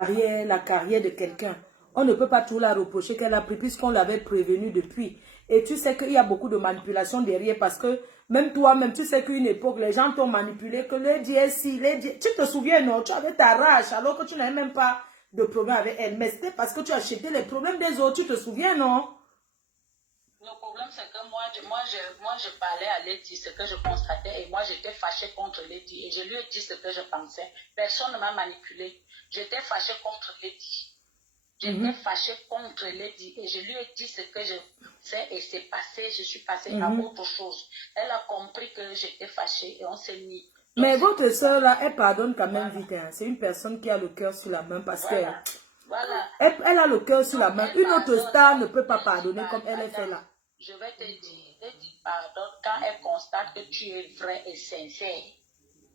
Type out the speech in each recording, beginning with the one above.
la carrière de quelqu'un. On ne peut pas tout la reprocher qu'elle a pris puisqu'on l'avait prévenu depuis. Et tu sais qu'il y a beaucoup de manipulation derrière parce que même toi-même, tu sais qu'une époque, les gens t'ont manipulé, que les DSI, tu te souviens, non, tu avais ta rage alors que tu n'avais même pas de problème avec elle. Mais c'était parce que tu achetais les problèmes des autres, tu te souviens, non? Le problème, c'est que moi, je parlais à Lady, ce que je constatais, et moi, j'étais fâchée contre Lady, et je lui ai dit ce que je pensais. Personne ne m'a manipulé. J'étais fâchée contre Lady. J'étais fâchée contre Lady, et je lui ai dit ce que je sais, et c'est passé, je suis passée à autre chose. Elle a compris que j'étais fâchée, et on s'est mis. Mais votre soeur, là, elle pardonne quand même vite. Hein. C'est une personne qui a le cœur sur la main parce que... Voilà. Elle a le cœur sur la main. Une autre star ne peut pas pardonner comme elle est fait là. Je vais te dire, elle dit pardon quand elle constate que tu es vrai et sincère.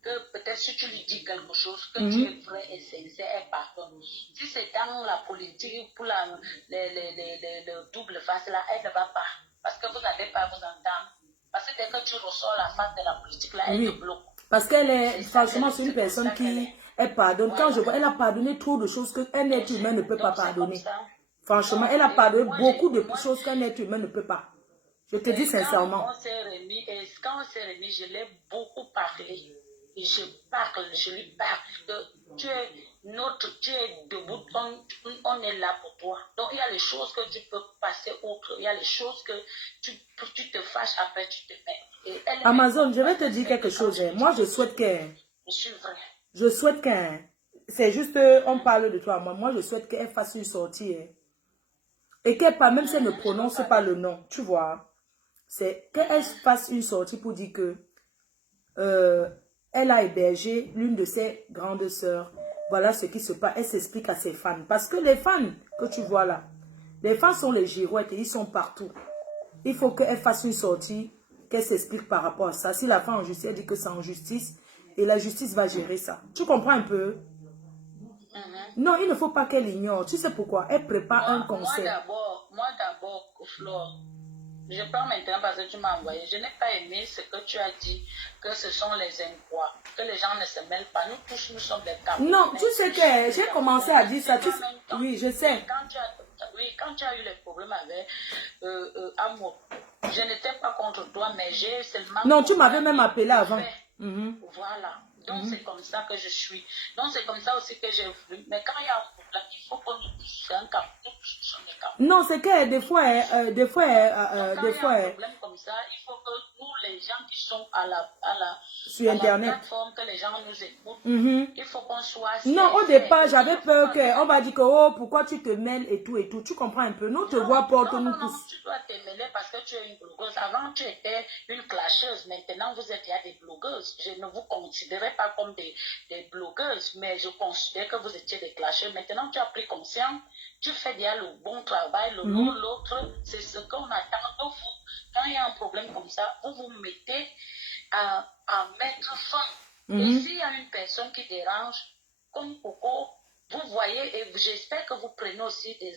Que peut-être si tu lui dis quelque chose, que tu es vrai et sincère, elle pardonne. Si c'est dans la politique, pour le double face là, elle ne va pas. Parce que vous n'allez pas vous entendre. Parce que dès que tu ressors la face de la politique là, elle te bloque. Parce qu'elle est, franchement, c'est une personne qui, elle pardonne. Voilà. Quand je vois, elle a pardonné trop de choses qu'un être humain ne peut pas pardonner. Franchement, elle a pardonné beaucoup de choses qu'un être humain ne peut pas. Je te dis sincèrement. Quand on s'est remis, je l'ai beaucoup parlé. Et je lui parle. Tu es debout, on est là pour toi. Donc, il y a les choses que tu peux passer outre. Il y a les choses que tu te fâches, après tu te mets. Amazon, je vais te dire quelque chose. Moi, je souhaite que... Je suis vrai. Je souhaite que... C'est juste, on parle de toi. Moi, je souhaite qu'elle fasse une sortie. Et qu'elle parle, même si elle ne prononce pas le nom. Tu vois. C'est qu'elle fasse une sortie pour dire que... elle a hébergé l'une de ses grandes sœurs. Voilà ce qui se passe. Elle s'explique à ses fans. Parce que les fans que tu vois là, les fans sont les girouettes et ils sont partout. Il faut qu'elle fasse une sortie, qu'elle s'explique par rapport à ça. Si la fin en justice, elle dit que c'est en justice et la justice va gérer ça. Tu comprends un peu? Non, il ne faut pas qu'elle ignore. Tu sais pourquoi? Elle prépare un concert. Moi d'abord, Flore. Je parle maintenant parce que tu m'as envoyé. Je n'ai pas aimé ce que tu as dit, que ce sont les incroix, que les gens ne se mêlent pas. Nous tous, nous sommes des capables. Non, tu sais que j'ai commencé à dire ça. Oui, je sais. Quand tu as eu les problèmes avec Amour, je n'étais pas contre toi, mais j'ai seulement... Non, tu m'avais même appelé avant. Voilà. Donc, c'est comme ça que je suis. Donc, c'est comme ça aussi que j'ai voulu. Mais quand il y a un problème, il faut qu'on nous dise un cap. Non, c'est que des fois... quand il y a un problème comme ça, il faut que nous, les gens qui sont à sur Internet, la plateforme, que les gens nous écoutent, il faut qu'on soit... Non, au départ, j'avais peur qu'on va dire que, oh, pourquoi tu te mêles et tout et tout. Tu comprends un peu? Nous te voit porte nous tous. Non, tu dois te mêler parce que tu es une blogueuse. Avant, tu étais une clasheuse. Maintenant, vous êtes des blogueuses. Je ne vous considérais pas comme des blogueuses, mais je considère que vous étiez des clasheuses. Maintenant, tu as pris conscience. Tu fais déjà le bon travail. L'autre, c'est ce qu'on attend de vous. Quand il y a un problème comme ça, vous vous mettez à mettre fin. Et s'il y a une personne qui dérange, comme Coco, vous voyez, et j'espère que vous prenez aussi des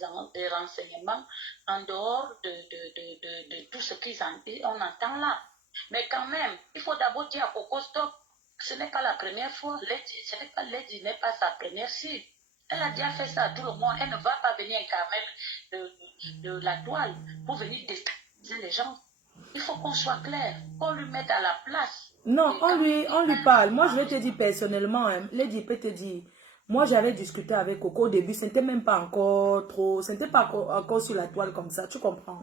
renseignements en dehors de tout ce qu'on entend là. Mais quand même, il faut d'abord dire à Coco, stop, ce n'est pas la première fois. Lady n'est pas sa première cible. Elle a déjà fait ça à tout le monde. Elle ne va pas venir incarner de la toile pour venir déstabiliser les gens. Il faut qu'on soit clair, qu'on lui mette à la place. Non, on lui parle. Moi, je vais te dire personnellement, hein, Lady peut te dire, moi, j'avais discuté avec Coco au début, ce n'était même pas encore trop, ce n'était pas encore sur la toile comme ça, tu comprends?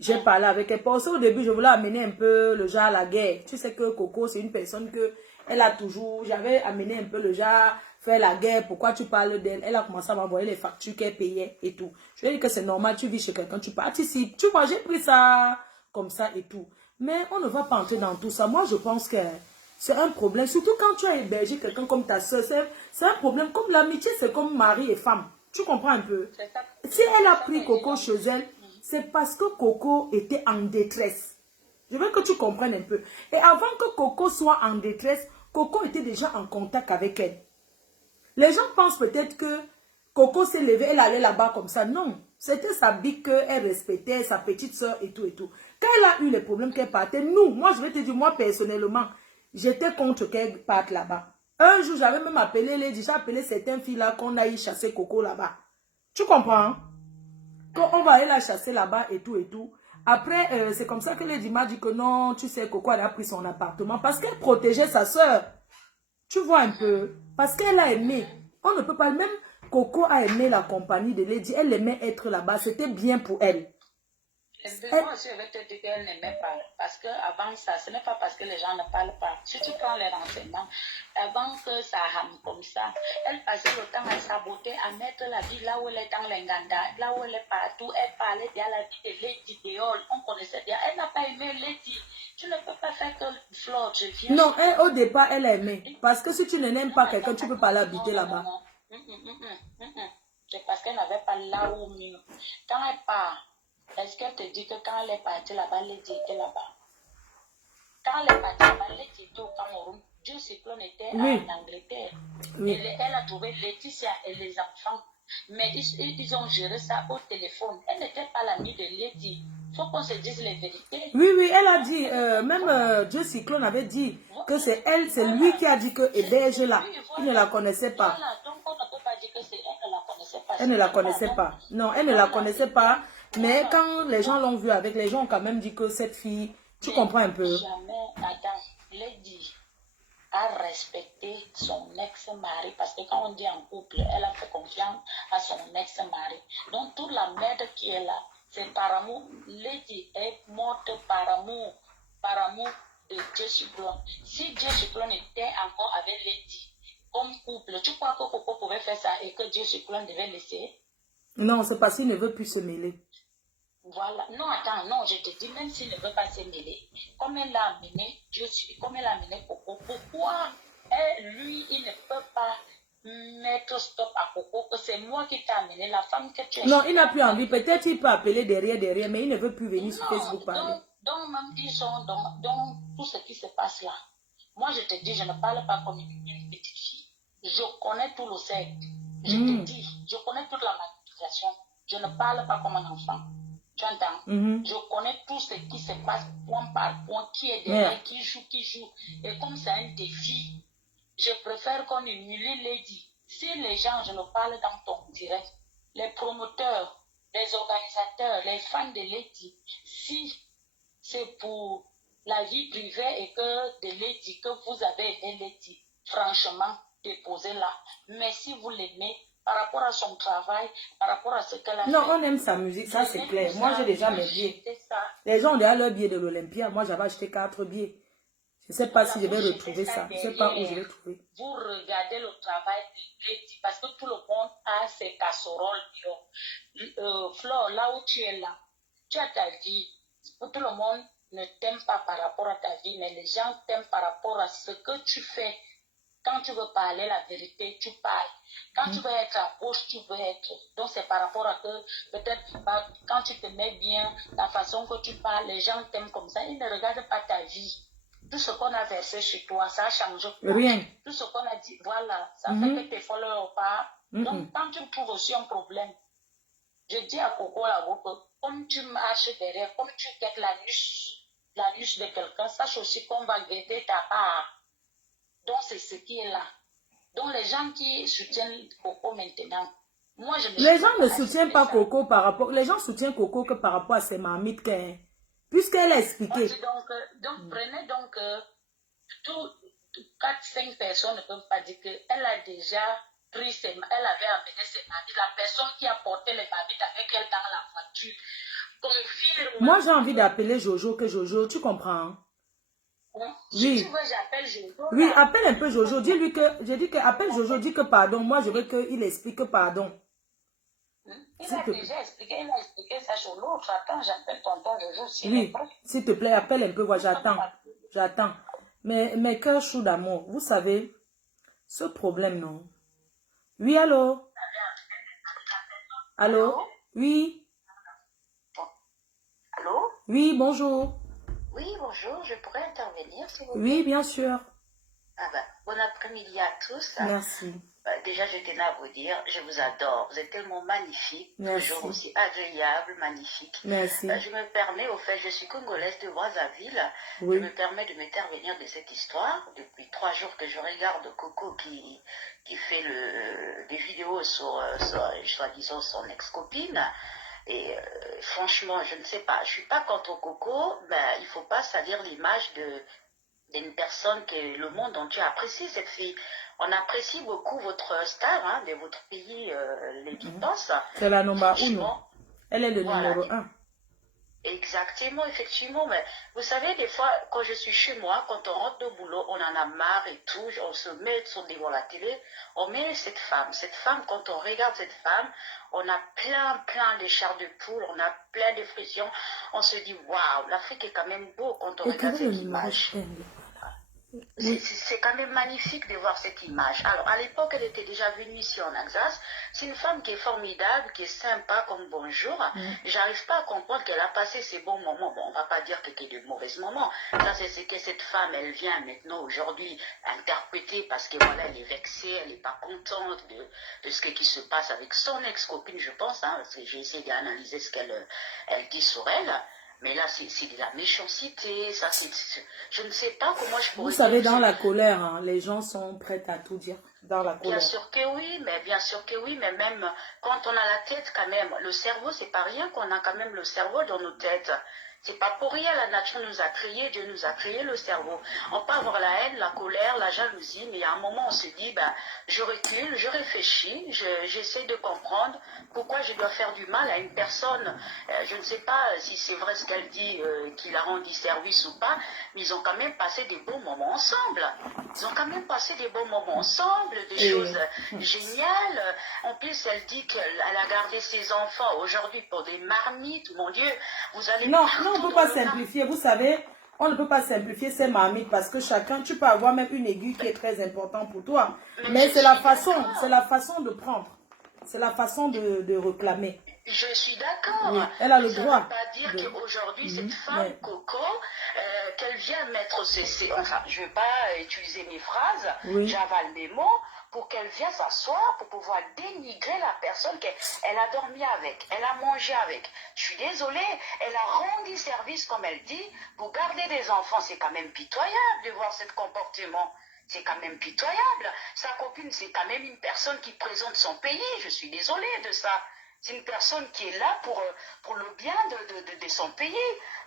J'ai parlé avec elle. Parce au début, je voulais amener un peu le genre à la guerre. Tu sais que Coco, c'est une personne que, elle a toujours, j'avais amené un peu le genre, faire la guerre, pourquoi tu parles d'elle? Elle a commencé à m'envoyer les factures qu'elle payait et tout. Je lui ai dit que c'est normal, tu vis chez quelqu'un, tu participes. Tu vois, j'ai pris ça comme ça et tout. Mais on ne va pas entrer dans tout ça. Moi, je pense que c'est un problème. Surtout quand tu as hébergé quelqu'un comme ta soeur. C'est un problème. Comme l'amitié, c'est comme mari et femme. Tu comprends un peu? Si elle a pris Coco chez elle, c'est parce que Coco était en détresse. Je veux que tu comprennes un peu. Et avant que Coco soit en détresse, Coco était déjà en contact avec elle. Les gens pensent peut-être que Coco s'est levée, elle allait là-bas comme ça. Non, c'était sa bille qu'elle respectait, sa petite soeur et tout et tout. Quand elle a eu les problèmes qu'elle partait, moi je vais te dire, moi personnellement, j'étais contre qu'elle parte là-bas. Un jour, j'avais même appelé Lady, j'ai appelé certaines filles là qu'on a eu chasser Coco là-bas. Tu comprends? Quand on va aller la chasser là-bas et tout et tout. Après, c'est comme ça que Lady m'a dit que non, tu sais, Coco elle a pris son appartement parce qu'elle protégeait sa soeur. Tu vois un peu? Parce qu'elle a aimé. On ne peut pas, même Coco a aimé la compagnie de Lady. Elle aimait être là-bas. C'était bien pour elle. Moi aussi, je vais te dire qu'elle n'aimait pas. Parce qu'avant ça, ce n'est pas parce que les gens ne parlent pas. Si tu prends les renseignements, avant que ça rame comme ça, elle passait le temps à saboter, à mettre la vie là où elle est dans l'Enganda, là où elle est partout. Elle parlait de la vie de Lady Déol. On connaissait bien. Elle n'a pas aimé Lady. Tu ne peux pas faire que Flore, je viens. Non, elle, au départ, elle a aimé. Parce que si tu n'aimes pas quelqu'un, tu ne peux pas l'habiter là-bas. C'est parce qu'elle n'avait pas là où mieux. Quand elle part, est-ce qu'elle te dit que quand elle est partie là-bas, Lady était là-bas? Quand elle est partie là-bas, Lady était au Cameroun. Dieu Cyclone était en Angleterre. Oui. Elle a trouvé Laetitia et les enfants. Mais ils ont géré ça au téléphone. Elle n'était pas l'amie de Lady. Il faut qu'on se dise les vérités. Oui, oui, elle a dit, même Dieu Cyclone avait dit que c'est elle, c'est lui qui a dit que héberge là. Il ne la connaissait pas. Voilà, donc on ne peut pas dire que c'est elle ne la connaissait pas. Elle ne la connaissait pas. Non, elle ne la connaissait pas. Mais quand les gens l'ont vue avec, les gens ont quand même dit que cette fille, tu comprends un peu. Jamais, madame, Lady a respecté son ex-mari. Parce que quand on dit en couple, elle a fait confiance à son ex-mari. Donc toute la merde qui est là, c'est par amour. Lady est morte par amour de Dieu Cyclone. Si Dieu Cyclone était encore avec Lady, comme couple, tu crois que Coco pouvait faire ça et que Dieu Cyclone devait laisser? Non, c'est parce qu'il ne veut plus se mêler. Voilà. Non, attends, non, je te dis, même s'il ne veut pas se mêler, comme elle a amené, comme elle a amené Coco, pourquoi lui, il ne peut pas mettre stop à Coco, que c'est moi qui t'ai amené, la femme que tu as. Non, il n'a plus envie. Peut-être il peut appeler derrière, mais il ne veut plus venir sur Facebook parler. Donc, même ils sont dans tout ce qui se passe là. Moi, je te dis, je ne parle pas comme une petite fille. Je connais tout le secte. Je te dis, je connais toute la manipulation. Je ne parle pas comme un enfant. Tu entends? Je connais tout ce qui se passe point par point, qui est derrière, qui joue. Et comme c'est un défi, je préfère qu'on humilie Lady. Si les gens, je le parle dans ton direct, les promoteurs, les organisateurs, les fans de Lady, si c'est pour la vie privée et que de Lady, que vous avez aimé Lady, franchement, déposez-la. Mais si vous l'aimez, par rapport à son travail, par rapport à ce qu'elle a fait. Non, on aime sa musique, ça c'est clair. Moi, j'ai déjà mes billets. Les gens ont déjà leur billet de l'Olympia. Moi, j'avais acheté 4 billets. Je ne sais pas si je vais retrouver ça. Je ne sais pas où je vais trouver. Vous regardez le travail de Lady parce que tout le monde a ses casseroles. Flore, là où tu es là, tu as ta vie. Tout le monde ne t'aime pas par rapport à ta vie, mais les gens t'aiment par rapport à ce que tu fais. Quand tu veux parler la vérité, tu parles. Quand tu veux être à gauche, tu veux être. Donc, c'est par rapport à que, peut-être, quand tu te mets bien, la façon que tu parles, les gens t'aiment comme ça. Ils ne regardent pas ta vie. Tout ce qu'on a versé chez toi, ça a changé. Rien. Tout ce qu'on a dit, voilà, ça fait que tes followers pas. Donc, quand tu trouves aussi un problème, je dis à Coco là-haut que, comme tu marches derrière, comme tu guettes la nuche de quelqu'un, sache aussi qu'on va guetter ta part. Donc, c'est ce qui est là. Donc, les gens qui soutiennent Coco maintenant, moi, je me les gens ne soutiennent pas Coco par rapport... Les gens soutiennent Coco que par rapport à ses marmites, puisqu'elle a expliqué. Donc prenez donc... 4-5 personnes ne peuvent pas dire qu'elle a déjà pris elle avait amené ses marmites. La personne qui a porté les marmites avec elle dans la voiture confirme. Moi, j'ai envie d'appeler Jojo, que Jojo, tu comprends? Si tu veux, j'appelle Jojo. Oui, appelle un peu Jojo. Dis-lui que, j'ai dit que, appelle Jojo, dis que pardon. Moi, je veux qu'il explique que pardon. Il a déjà expliqué, il a expliqué ça sur l'autre. Attends, j'appelle tonton Jojo. Oui, s'il te plaît, appelle un peu. Moi, j'attends. J'attends. Mais cœur chaud d'amour, vous savez, ce problème, non? Oui, allô? Allô? Oui? Allô? Oui, bonjour. Oui, bonjour, je pourrais intervenir, s'il vous plaît? Oui, bien sûr. Ah ben, bon après-midi à tous. Merci. Déjà, je tenais à vous dire, je vous adore. Vous êtes tellement magnifique, Merci. toujours aussi agréable, magnifique. Merci. Je me permets, au fait, je suis congolaise de Brazzaville. Je Oui. me permets de m'intervenir de cette histoire. Depuis 3 jours que je regarde Coco qui fait des vidéos sur, soi-disant, son ex-copine. Et franchement, je ne sais pas. Je suis pas contre Coco, mais il faut pas salir l'image d'une personne que le monde entier apprécie, cette fille. On apprécie beaucoup votre star, hein, de votre pays, Lady Boss. C'est la number 1. Franchement, Elle est le voilà. numéro 1. Exactement, effectivement. Mais vous savez, des fois, quand je suis chez moi, quand on rentre de boulot, on en a marre et tout, on se met devant la télé, on met cette femme. Cette femme, quand on regarde cette femme, on a plein de chars de poule, on a plein de frictions. On se dit, waouh, l'Afrique est quand même beau quand on regarde cette image. C'est quand même magnifique de voir cette image. Alors, à l'époque, elle était déjà venue ici en Alsace. C'est une femme qui est formidable, qui est sympa comme bonjour. J'arrive pas à comprendre qu'elle a passé ces bons moments. Bon, on va pas dire que c'était de mauvais moments. Ça, c'est ce que cette femme, elle vient maintenant, aujourd'hui, interpréter parce que voilà, elle est vexée, elle n'est pas contente de ce qui se passe avec son ex-copine, je pense, hein, parce que j'ai essayé d'analyser ce qu'elle dit sur elle. Mais là, c'est de la méchanceté. Ça, je ne sais pas comment je pourrais... Vous savez, dans la colère, hein, les gens sont prêts à tout dire. Dans la colère. Bien sûr que oui, mais même quand on a la tête quand même, le cerveau, c'est pas rien qu'on a quand même le cerveau dans nos têtes. C'est pas pour rien, la nature nous a créé, Dieu nous a créé le cerveau. On peut avoir la haine, la colère, la jalousie, mais à un moment on se dit, ben, je recule, je réfléchis, j'essaie de comprendre pourquoi je dois faire du mal à une personne. Je ne sais pas si c'est vrai ce qu'elle dit, qu'il a rendu service ou pas, mais ils ont quand même passé des bons moments ensemble. Ils ont quand même passé des bons moments ensemble, des choses géniales. En plus, elle dit qu'elle a gardé ses enfants aujourd'hui pour des marmites, mon Dieu. Vous allez non, on ne peut pas simplifier. Vous savez, on ne peut pas simplifier ces marmites parce que chacun, tu peux avoir même une aiguille qui est très importante pour toi. Mais c'est la façon de prendre. C'est la façon de réclamer. Je suis d'accord. Oui, elle a le droit. Ça ne veut pas dire qu'aujourd'hui, cette femme, Coco, qu'elle vient mettre enfin, je ne vais pas utiliser mes phrases, j'avale mes mots, pour qu'elle vienne s'asseoir, pour pouvoir dénigrer la personne qu'elle a dormi avec, elle a mangé avec. Je suis désolée, elle a rendu service, comme elle dit, pour garder des enfants. C'est quand même pitoyable de voir ce comportement. C'est quand même pitoyable. Sa copine, c'est quand même une personne qui présente son pays. Je suis désolée de ça. C'est une personne qui est là pour le bien de son pays.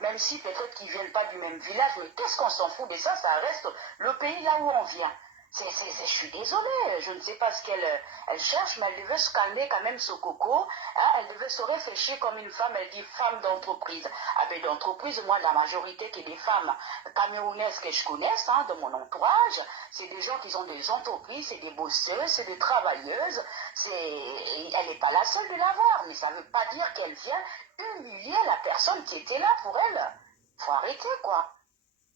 Même si peut-être qu'ils ne viennent pas du même village. Mais qu'est-ce qu'on s'en fout de ça? Ça reste le pays là où on vient. Je suis désolée, je ne sais pas ce qu'elle cherche, mais elle devait se calmer quand même ce Coco. Hein, elle devait se réfléchir comme une femme, elle dit femme d'entreprise. Ah ben d'entreprise, moi la majorité qui est des femmes camerounaises que je connaisse, hein, de mon entourage, c'est des gens qui ont des entreprises, c'est des bosseuses, c'est des travailleuses. Elle n'est pas la seule de l'avoir, mais ça ne veut pas dire qu'elle vient humilier la personne qui était là pour elle. Il faut arrêter quoi.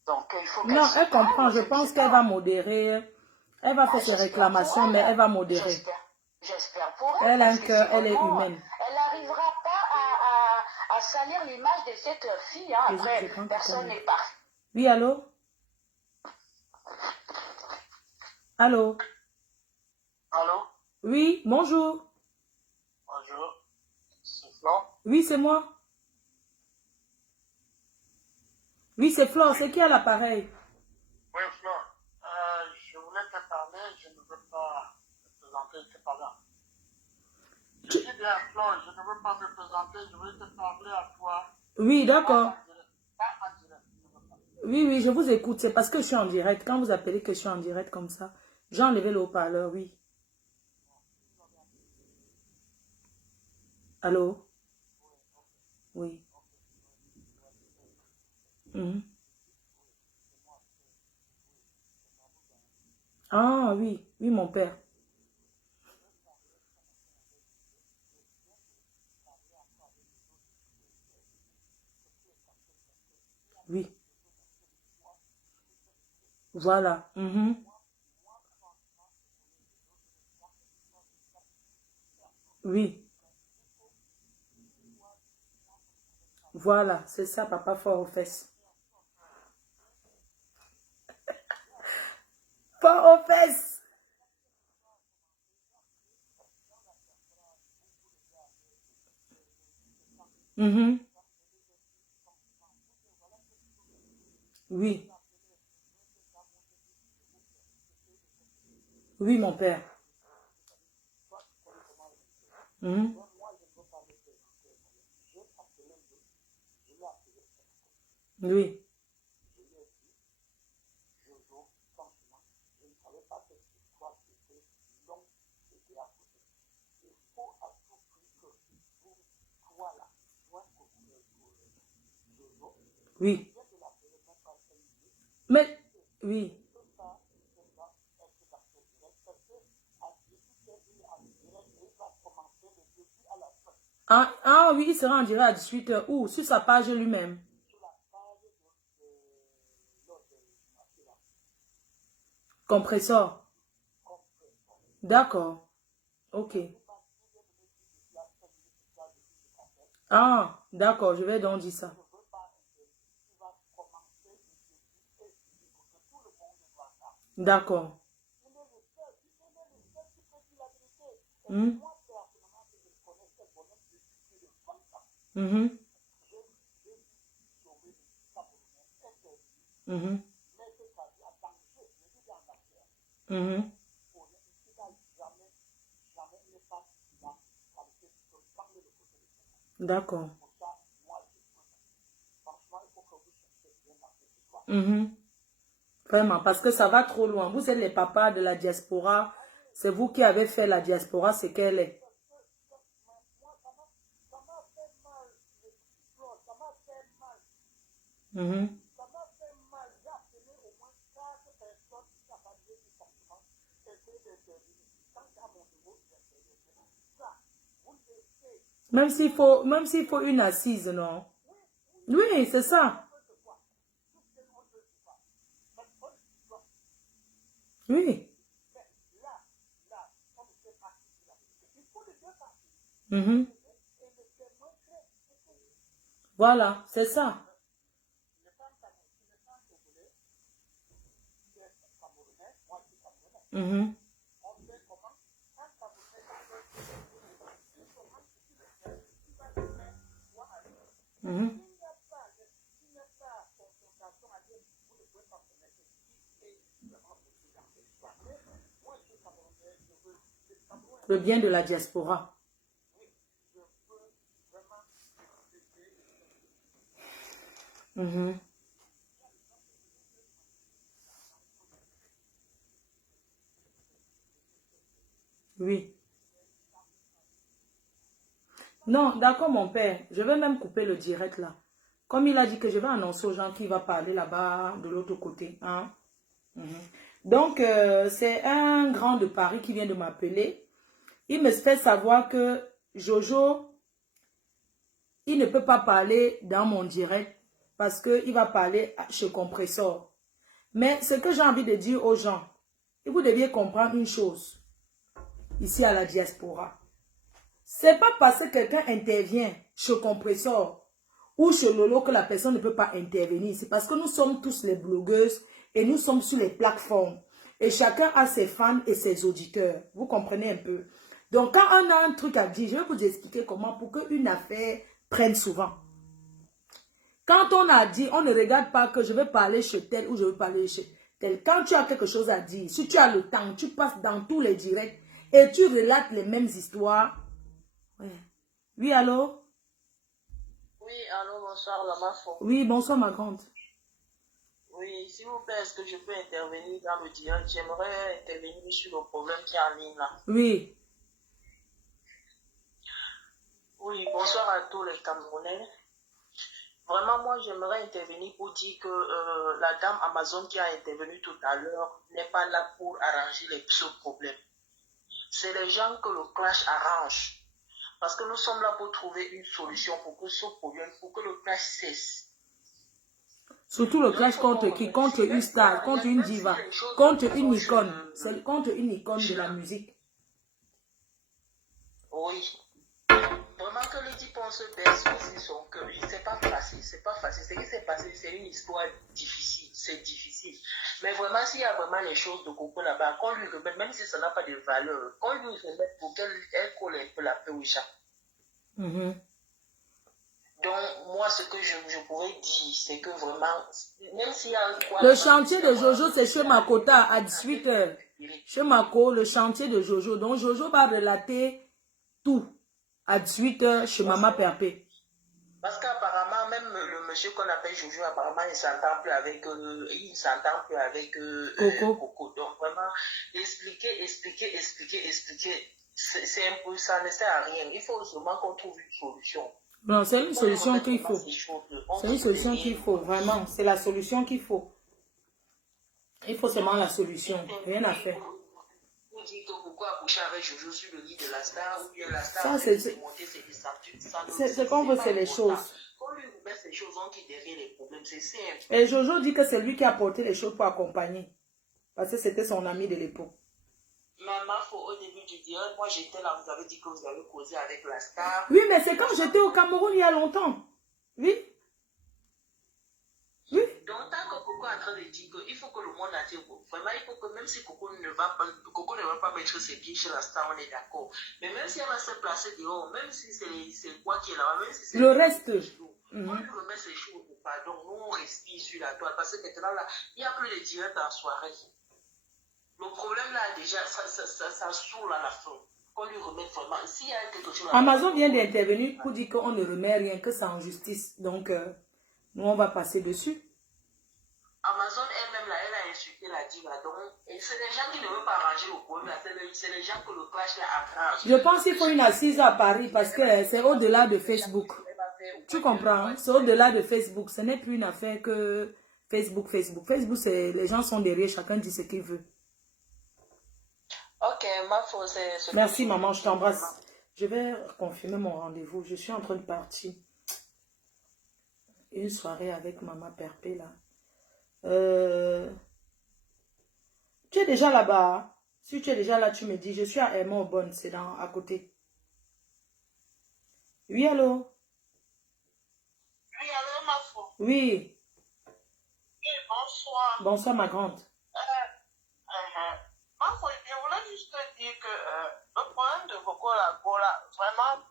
Donc il faut qu'elle non, se elle comprend, calme, je pense qu'elle va modérer. Elle va faire ses réclamations, mais elle va modérer. J'espère pour elle. Elle a un cœur, elle est humaine. Elle n'arrivera pas à salir l'image de cette fille. Hein. Après, personne n'est parfait. Oui, allô? Allô? Allô? Oui, bonjour. Bonjour. C'est Flore? Oui, c'est moi. Oui, c'est Flore. C'est qui à l'appareil? Oui, Flore. Je voulais te parler, je ne veux pas te présenter, c'est pas là. Je dis bien, Flore, je ne veux pas me présenter, je veux te parler à toi. Oui, d'accord. Pas en direct. Oui, je vous écoute. C'est parce que je suis en direct. Quand vous appelez que je suis en direct comme ça, j'ai enlevé le haut-parleur, oui. Allô? Oui. Ah oui, oui, mon père. Oui. Voilà. Oui. Voilà, c'est ça, papa fort aux fesses. Fort aux fesses. Mhm. Oui. Oui, mon père. Mhm. Oui. Oui. Mais, oui. Ah, ah oui, il sera en direct à 18h. Ou sur sa page lui-même. Compresseur. D'accord. Ok. Ah, d'accord, je vais donc dire ça. D'accord. Mhm. Mhm. Mhm. Mhm. D'accord. Mhm. Vraiment, parce que ça va trop loin. Vous êtes les papas de la diaspora. C'est vous qui avez fait la diaspora, c'est qu'elle est. Mhm. Même s'il faut une assise, non? Oui, c'est ça. Oui. Mhm. Voilà, c'est ça. Mhm. Mhm. Le bien de la diaspora. Mhm. Oui. Non, d'accord, mon père. Je vais même couper le direct là. Comme il a dit que je vais annoncer aux gens qu'il va parler là-bas de l'autre côté. Hein? Mhm. Donc, c'est un grand de Paris qui vient de m'appeler. Il me fait savoir que Jojo, il ne peut pas parler dans mon direct parce qu'il va parler chez Compressor. Mais ce que j'ai envie de dire aux gens, et vous deviez comprendre une chose ici à la diaspora. C'est pas parce que quelqu'un intervient chez Compressor ou chez Lolo que la personne ne peut pas intervenir. C'est parce que nous sommes tous les blogueuses et nous sommes sur les plateformes. Et chacun a ses fans et ses auditeurs. Vous comprenez un peu? Donc, quand on a un truc à dire, je vais vous expliquer comment pour qu'une affaire prenne souvent. Quand on a dit, on ne regarde pas que je vais parler chez tel ou je vais parler chez tel. Quand tu as quelque chose à dire, si tu as le temps, tu passes dans tous les directs et tu relates les mêmes histoires. Ouais. Oui, allô? Oui, allô, bonsoir, la Mafo. Oui, bonsoir, ma grande. Oui, s'il vous plaît, est-ce que je peux intervenir dans le direct? J'aimerais intervenir sur le problème qui est en ligne là. Oui. Oui, bonsoir à tous les Camerounais. Vraiment, moi, j'aimerais intervenir pour dire que la dame Amazon qui a intervenu tout à l'heure n'est pas là pour arranger ce problème. C'est les gens que le clash arrange. Parce que nous sommes là pour trouver une solution pour que ce problème, pour que le clash cesse. Surtout le clash contre qui? Contre une star, contre une diva, contre une icône. C'est contre une icône de la musique. Oui. Vraiment que les types se baissent aussi son cœur. C'est pas facile, c'est pas facile. Ce qui s'est passé, c'est une histoire difficile. C'est difficile. Mais vraiment, s'il y a vraiment les choses de Coco là-bas, qu'on lui remette, même si ça n'a pas de valeur, qu'on lui remette pour qu'elle colle un peu la paix au chat. Donc, moi, ce que je pourrais dire, c'est que vraiment, même s'il y a un quoi... Le chantier de Jojo, c'est chez Makota à 18h. Chez Mako, le chantier de Jojo. Donc, Jojo va relater tout à 18h chez Maman Perpé. Parce qu'apparemment, même le monsieur qu'on appelle Jojo, apparemment, il ne s'entend plus avec, Coco. Donc, vraiment, expliquer. C'est un peu, ça ne sert à rien. Il faut seulement qu'on trouve une solution. Non, c'est une solution qu'il faut. C'est une solution qu'il faut, vraiment. C'est la solution qu'il faut. Il faut seulement la solution. Rien à faire. On dit que Coco a couché avec Jojo sur le lit de la star, ou bien la star Ça, c'est monté, c'est ce qu'on veut, c'est les choses. Quand lui met ces choses, on quitte derrière les problèmes, c'est simple. Et Jojo dit que c'est lui qui a apporté les choses pour accompagner. Parce que c'était son ami de l'époque. Maman, au début du dialogue, moi j'étais là, vous avez dit que vous avez causé avec la star. Oui, mais c'est quand j'étais au Cameroun il y a longtemps. Oui. Oui. Donc, tant que Coco est en train de dire qu'il faut que le monde entier, vraiment, il faut que même si Coco ne va pas mettre ses pieds chez la star, on est d'accord. Mais même si elle va se placer dehors, même si c'est quoi qui est là-bas, même si c'est le reste. On lui remet ses choses ou pas. Donc, nous, on respire sur la toile. Parce que maintenant, là, il n'y a plus de direct en soirée. Le problème, là, déjà, ça saoule à la fin. On lui remet vraiment. S'il y a quelque chose... Amazon vient d'intervenir pour dire qu'on ne remet rien, que c'est en justice. Donc, nous, on va passer dessus. Amazon elle-même, là, elle a insulté la diva. Donc, c'est les gens qui ne veulent pas arranger le problème. C'est les gens que le clash là arrange. Je pense qu'il faut une assise à Paris parce que c'est au-delà de Facebook. Tu comprends? Hein? C'est au-delà de Facebook. Ce n'est plus une affaire que Facebook. Facebook, c'est les gens sont derrière, chacun dit ce qu'il veut. Ok, ma faute, c'est... Merci maman, je t'embrasse. Je vais confirmer mon rendez-vous. Je suis en train de partir. Une soirée avec Maman Perpé là. Tu es déjà là-bas? Hein? Si tu es déjà là, tu me dis. Je suis à Hermont-Bonne, c'est à côté. Oui, allô? Oui, allô, ma fille. Oui. Oui, bonsoir. Bonsoir, ma grande. Ma fille, je voulais juste te dire que le problème de Coco Lago, là, vraiment,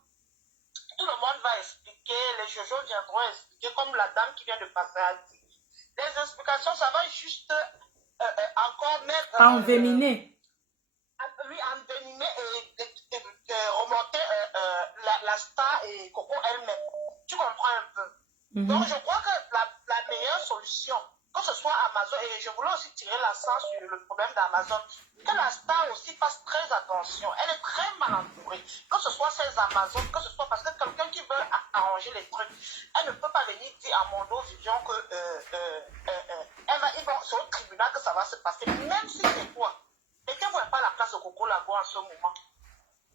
tout le monde va expliquer, les Jojo viendront expliquer, comme la dame qui vient de passer à dire. Les explications, ça va juste encore mettre... Envenimer. Oui, envenimer et remonter la star et Coco elle-même. Tu comprends un peu? Donc, je crois que la meilleure solution, que ce soit Amazon, et je voulais aussi tirer l'accent sur le problème d'Amazon, que la star aussi fasse très attention. Elle est très mal entourée. Que ce soit ses Amazon, que ce soit parce que quelqu'un qui veut arranger les trucs, elle ne peut pas venir dire à Mondo Vision que c'est au tribunal que ça va se passer, même si c'est toi. Et que vous n'avez pas la place de Coco Lago en ce moment.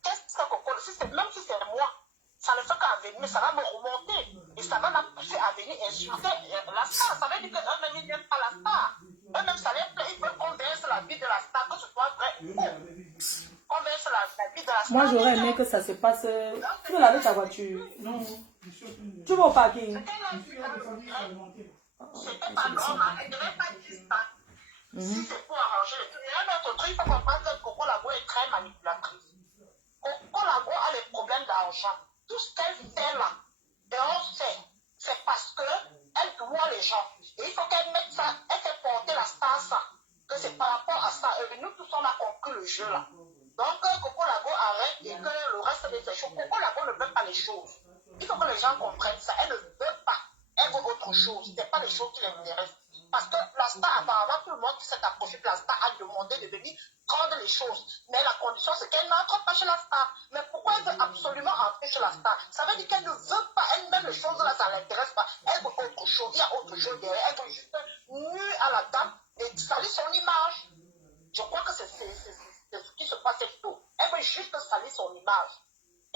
Qu'est-ce que Coco, même si c'est moi, ça ne fait qu'à venir, mais ça va me remonter. Et ça va me pousser à venir insulter la star. Ça veut dire qu'eux-mêmes, ils n'aiment pas la star. Eux-mêmes, ça les plaît. Ils veulent qu'on verse la vie de la star, que ce soit vrai ou faux. Qu'on verse la vie de la star. Moi, j'aurais aimé que ça se passe. Tu veux laver ta voiture? Non. Tu vas au parking? C'était pas normal. Elle ne devait pas dire ça. Si c'est pour arranger les trucs. Et un autre truc, il faut comprendre que Coco Lago est très manipulatrice. Coco Lago a les problèmes d'argent. Tout ce qu'elle fait là, et on sait, c'est parce qu'elle doit les gens. Et il faut qu'elle mette ça, elle fait porter la star ça. Que c'est par rapport à ça. Et nous tous, on a compris le jeu là. Donc, Coco Lago arrête et que le reste de ces choses. Coco Lago ne veut pas les choses. Il faut que les gens comprennent ça. Elle ne veut pas. Elle veut autre chose. Ce n'est pas les choses qui l'intéressent. Parce que la star, apparemment, tout le monde qui s'est approché de la star a demandé de venir prendre les choses. Mais la condition, c'est qu'elle n'entre pas chez la star. Mais pourquoi elle veut absolument entrer chez la star? Ça veut dire qu'elle ne veut pas elle-même les choses là, ça ne l'intéresse pas. Elle veut autre chose. Il y a autre chose derrière. Elle veut juste nuire à la dame et salir son image. Je crois que c'est ce qui se passe tout. Elle veut juste salir son image.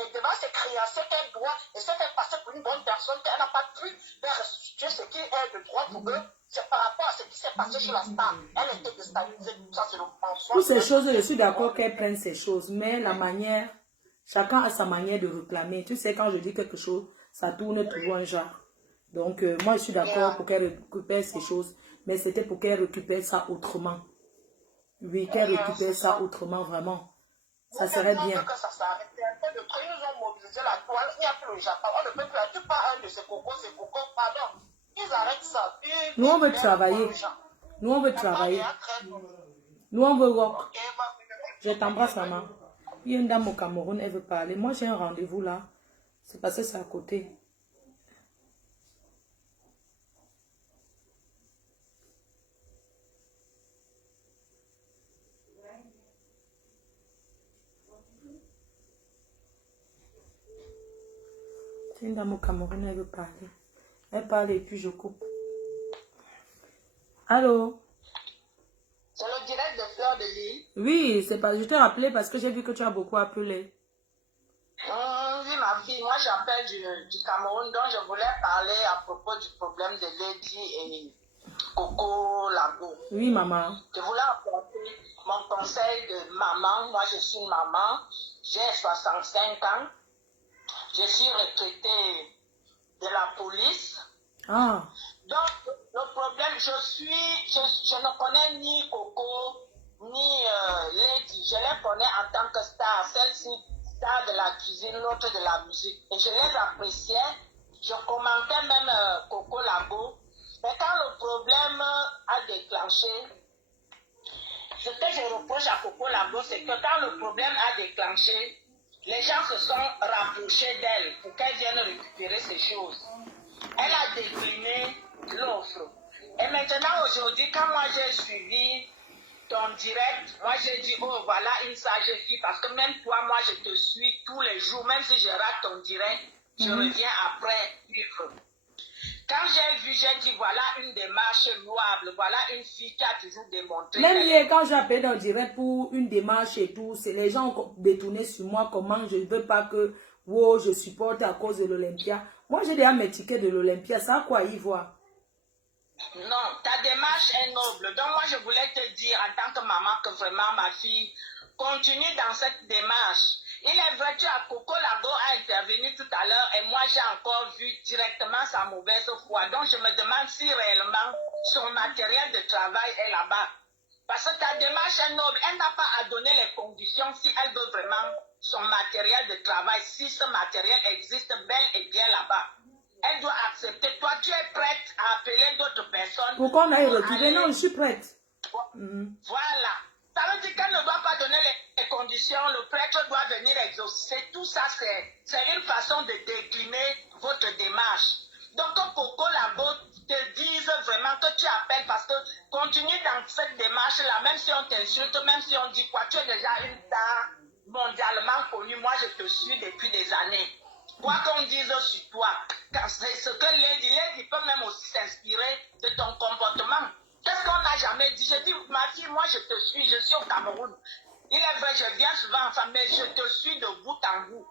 Et devant ses créanciers qu'elle doit, et se faire passer pour une bonne personne, qu'elle n'a pas pu faire restituer ce qui est de droit pour eux, c'est par rapport à ce qui s'est passé chez la star. Elle était déstabilisée, tout ça, c'est le François. Toutes ces choses, je suis d'accord qu'elle prenne ces choses, mais la manière, chacun a sa manière de réclamer. Tu sais, quand je dis quelque chose, ça tourne toujours un genre. Donc, moi, je suis d'accord pour qu'elle récupère ces choses, mais c'était pour qu'elle récupère ça autrement. Oui, qu'elle récupère ça autrement, vraiment. Ça serait bien. Que ça s'arrête. Ils nous ont mobilisé la toile, il n'y a plus le Japon. On ne peut plus, tu pas un de ces Nous, on veut travailler. Nous, on veut travailler. Nous, on veut work. Ok, va. Je t'embrasse, maman. Il y a une dame au Cameroun, elle veut parler. Moi, j'ai un rendez-vous là. C'est parce que c'est à côté. C'est une dame au Cameroun, elle veut parler. Elle parle et puis je coupe. Allô? C'est le direct de Fleur de Lille. Oui, c'est pas. Je t'ai rappelé parce que j'ai vu que tu as beaucoup appelé. Oui, ma fille, moi j'appelle du Cameroun, donc je voulais parler à propos du problème de Lady et Coco Lago. Oui, maman. Je voulais apporter mon conseil de maman. Moi, je suis une maman. J'ai 65 ans. Je suis retraitée de la police. Ah, Donc, le problème, je ne connais ni Coco, ni Lady. Je les connais en tant que star. Celle-ci, star de la cuisine, l'autre de la musique. Et je les appréciais. Je commentais même Coco Lago. Mais quand le problème a déclenché, ce que je reproche à Coco Lago, c'est que quand le problème a déclenché, les gens se sont rapprochés d'elle pour qu'elle vienne récupérer ces choses. Elle a décliné l'offre. Et maintenant, aujourd'hui, quand moi j'ai suivi ton direct, moi j'ai dit, oh voilà une sage fille, parce que même toi, moi je te suis tous les jours, même si je rate ton direct, je reviens après suivre. Quand j'ai vu, j'ai dit, voilà une démarche louable, voilà une fille qui a toujours démontré. même hier, quand j'ai appelé dans le direct pour une démarche et tout, c'est les gens ont détourné sur moi comment je ne veux pas que wow, je supporte à cause de l'Olympia. Moi, j'ai déjà mes tickets de l'Olympia. Ça a quoi y voir? Non, ta démarche est noble. Donc moi, je voulais te dire en tant que maman que vraiment, ma fille, continue dans cette démarche. Il est vrai que Coco Lago a intervenu tout à l'heure et moi, j'ai encore vu directement sa mauvaise foi. Donc je me demande si réellement son matériel de travail est là-bas. Parce que ta démarche est noble. Elle n'a pas à donner les conditions si elle veut vraiment son matériel de travail, si ce matériel existe bel et bien là-bas. Elle doit accepter. Toi, tu es prête à appeler d'autres personnes. Pourquoi on a retrouvé? Non, je suis prête. Voilà. Ça veut dire qu'elle ne doit pas donner les conditions. Le prêtre doit venir exaucer. Tout ça, c'est une façon de décliner votre démarche. Donc, que Coco Lago te dise vraiment que tu appelles parce que continue dans cette démarche-là, même si on t'insulte, même si on dit quoi, tu es déjà une star mondialement connue. Moi, je te suis depuis des années. Quoi qu'on dise sur toi, c'est ce que Lady peut même aussi s'inspirer de ton comportement. Qu'est-ce qu'on n'a jamais dit? Je dis, ma fille, moi je te suis, je suis au Cameroun. Il est vrai, je viens souvent en famille, mais je te suis de bout en bout.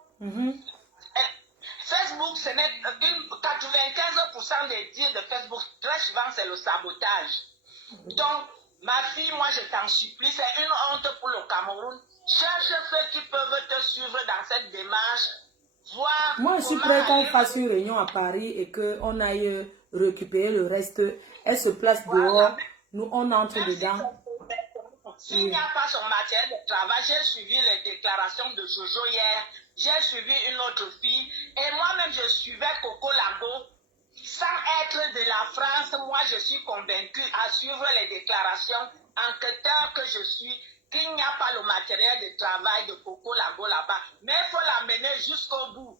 Facebook, ce n'est 95% des dires de Facebook, très souvent c'est le sabotage. Donc, ma fille, moi je t'en supplie, c'est une honte pour le Cameroun. Cherche ceux qui peuvent te suivre dans cette démarche. Moi, je suis prêt qu'on fasse une réunion à Paris et qu'on aille récupérer le reste. Elle se place dehors, nous on entre dedans. S'il n'y a pas son matériel de travail, j'ai suivi les déclarations de Jojo hier, j'ai suivi une autre fille et moi-même je suivais Coco Lago. Sans être de la France, moi je suis convaincue à suivre les déclarations enquêteur que je suis qu'il n'y a pas le matériel de travail de Coco Lago là-bas. Mais il faut l'amener jusqu'au bout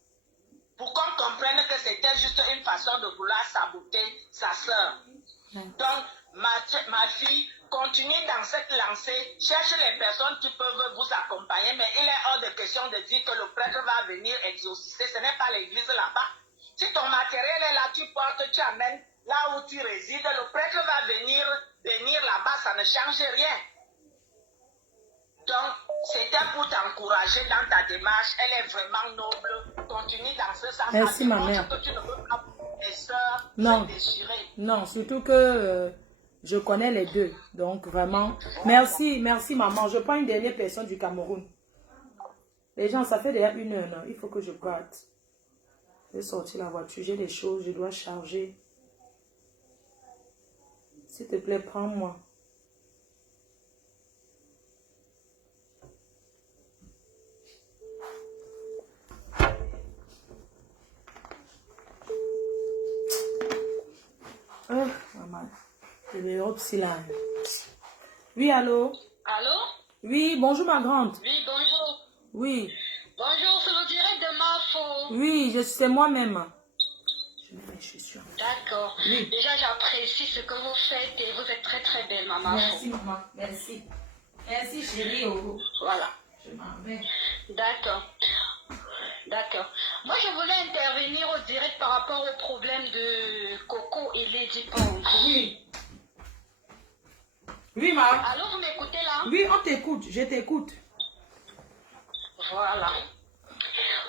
pour qu'on comprenne que c'était juste une façon de vouloir saboter sa sœur. Donc, ma fille, continue dans cette lancée, cherche les personnes qui peuvent vous accompagner, mais il est hors de question de dire que le prêtre va venir exorciser. Ce n'est pas l'église là-bas. Si ton matériel est là, tu portes, tu amènes là où tu résides, le prêtre va venir là-bas, ça ne change rien. Donc, c'était pour t'encourager dans ta démarche. Elle est vraiment noble. Continue dans ce sens. Merci, ma mère. Que tu ne veux pas tes soeurs Non. se déchirer. Non, surtout que je connais les deux. Donc, vraiment, merci, merci, maman. Je prends une dernière personne du Cameroun. Les gens, ça fait déjà 1 heure, non? Il faut que je parte. Je vais sortir la voiture. J'ai des choses, je dois charger. S'il te plaît, prends-moi. Maman. L'Europe, c'est là. Oui, allô? Allô? Oui, bonjour ma grande. Oui, bonjour. Oui. Bonjour, c'est le direct de Mafo. Oui, c'est moi-même. Je mets mes chaussures. D'accord. Oui. Déjà, j'apprécie ce que vous faites et vous êtes très très belle, maman. Merci, maman. Merci. Merci, chérie. Oh. Voilà. Je m'en vais. D'accord. D'accord. Moi, je voulais intervenir au direct par rapport au problème de Coco et Lady Pond. Oui. Oui, ma. Allô, vous m'écoutez là? Oui, on t'écoute. Je t'écoute. Voilà.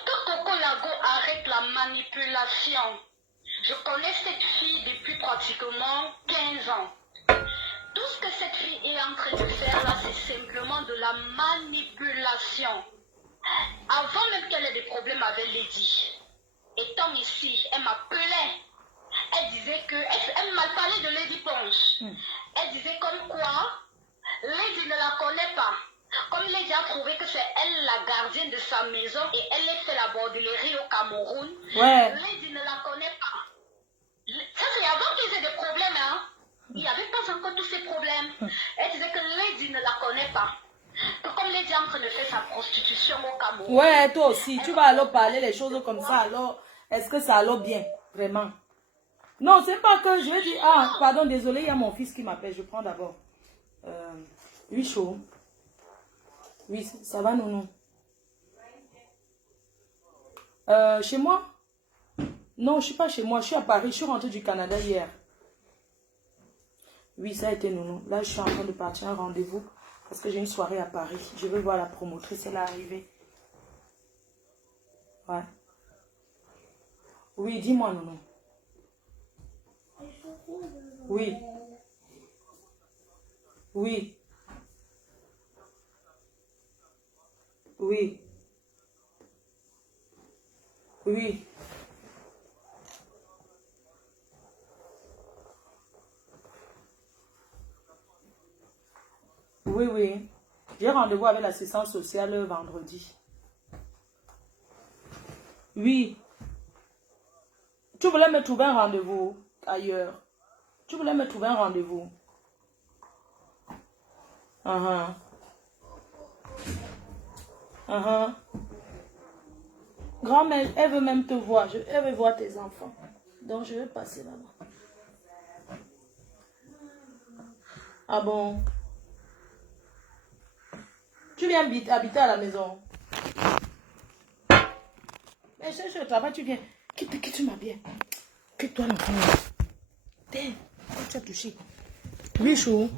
Que Coco Lago arrête la manipulation. Je connais cette fille depuis pratiquement 15 ans. Tout ce que cette fille est en train de faire là, c'est simplement de la manipulation. Avant même qu'elle ait des problèmes avec Lady, étant ici, elle m'appelait. Elle disait que... Elle m'a parlé de Lady Ponce. Elle disait comme quoi Lady ne la connaît pas. Comme Lady a trouvé que c'est elle la gardienne de sa maison et elle a fait la bordellerie au Cameroun, Ouais. Lady ne la connaît pas. Ça, c'est avant qu'ils aient des problèmes, hein. Il n'y avait pas encore tous ces problèmes. Elle disait que Lady ne la connaît pas. Que comme Lady est en train de faire sa prostitution au Cameroun. Ouais, toi aussi. Tu vas alors parler les choses comme ça. Alors, est-ce que ça allait bien? Vraiment? Non, c'est pas que je vais dire... Ah, pardon, désolé, il y a mon fils qui m'appelle. Je prends d'abord. Oui, chaud. Oui, ça va, non. Chez moi? Non, je suis pas chez moi. Je suis à Paris. Je suis rentrée du Canada hier. Oui, ça a été nounou. Là, je suis en train de partir à un rendez-vous parce que j'ai une soirée à Paris. Je veux voir la promotrice. Elle est arrivée. Ouais. Oui, dis-moi, nounou. Oui. Oui. Oui. Oui. Oui, oui. J'ai rendez-vous avec l'assistante sociale vendredi. Oui. Tu voulais me trouver un rendez-vous ailleurs. Tu voulais me trouver un rendez-vous. Grand-mère, elle veut même te voir. Elle veut voir tes enfants. Donc, je vais passer là-bas. Ah bon? Tu viens habiter à la maison? Mais cherche le travail, tu viens. Quitte-moi bien. Quitte-toi l'enfant. Tiens, tu as touché. Oui, chou.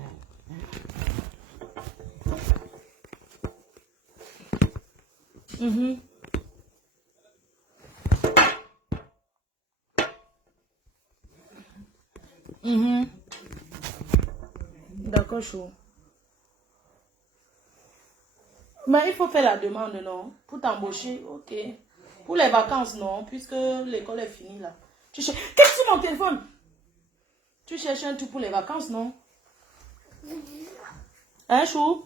D'accord, chou. Mais il faut faire la demande, non? Pour t'embaucher, ok. Pour les vacances, non? Puisque l'école est finie, là. Qu'est-ce que c'est mon téléphone? Tu cherches un truc pour les vacances, non? Hein, chou?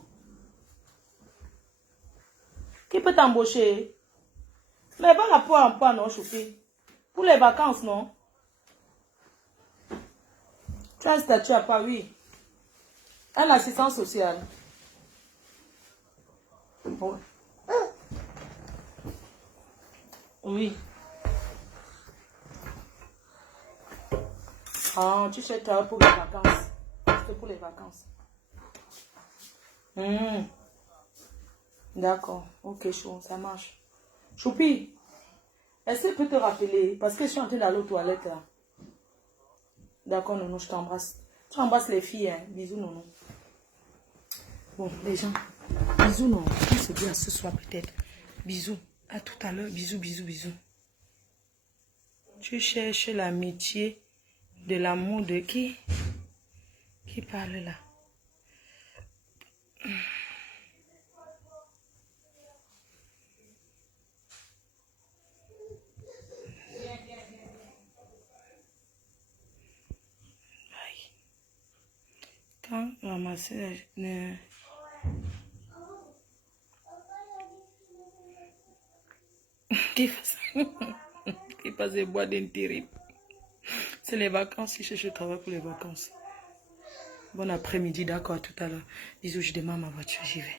Qui peut t'embaucher? Mais pas la poire en poire, non, choupi? Pour les vacances, non? Tu as un statut à part, oui. Un assistant social. Bon. Oui. Ah, tu sais, pour les vacances. C'est pour les vacances. D'accord. Ok, chou, ça marche. Choupi, est-ce que je peux te rappeler? Parce que je suis en train d'aller aux toilettes, là. D'accord, non, je t'embrasse. Tu embrasses les filles, hein. Bisous, non. Bon, les gens. Bisous, non. On se dit à ce soir, peut-être. Bisous. À tout à l'heure. Bisous, bisous, bisous. Tu cherches l'amitié de l'amour de qui? Qui parle là? Quand ramasser qui passe des bois d'intérim. C'est les vacances, si je travaille pour les vacances. Bon après-midi, d'accord, à tout à l'heure. Bisous, je démarre ma voiture, j'y vais.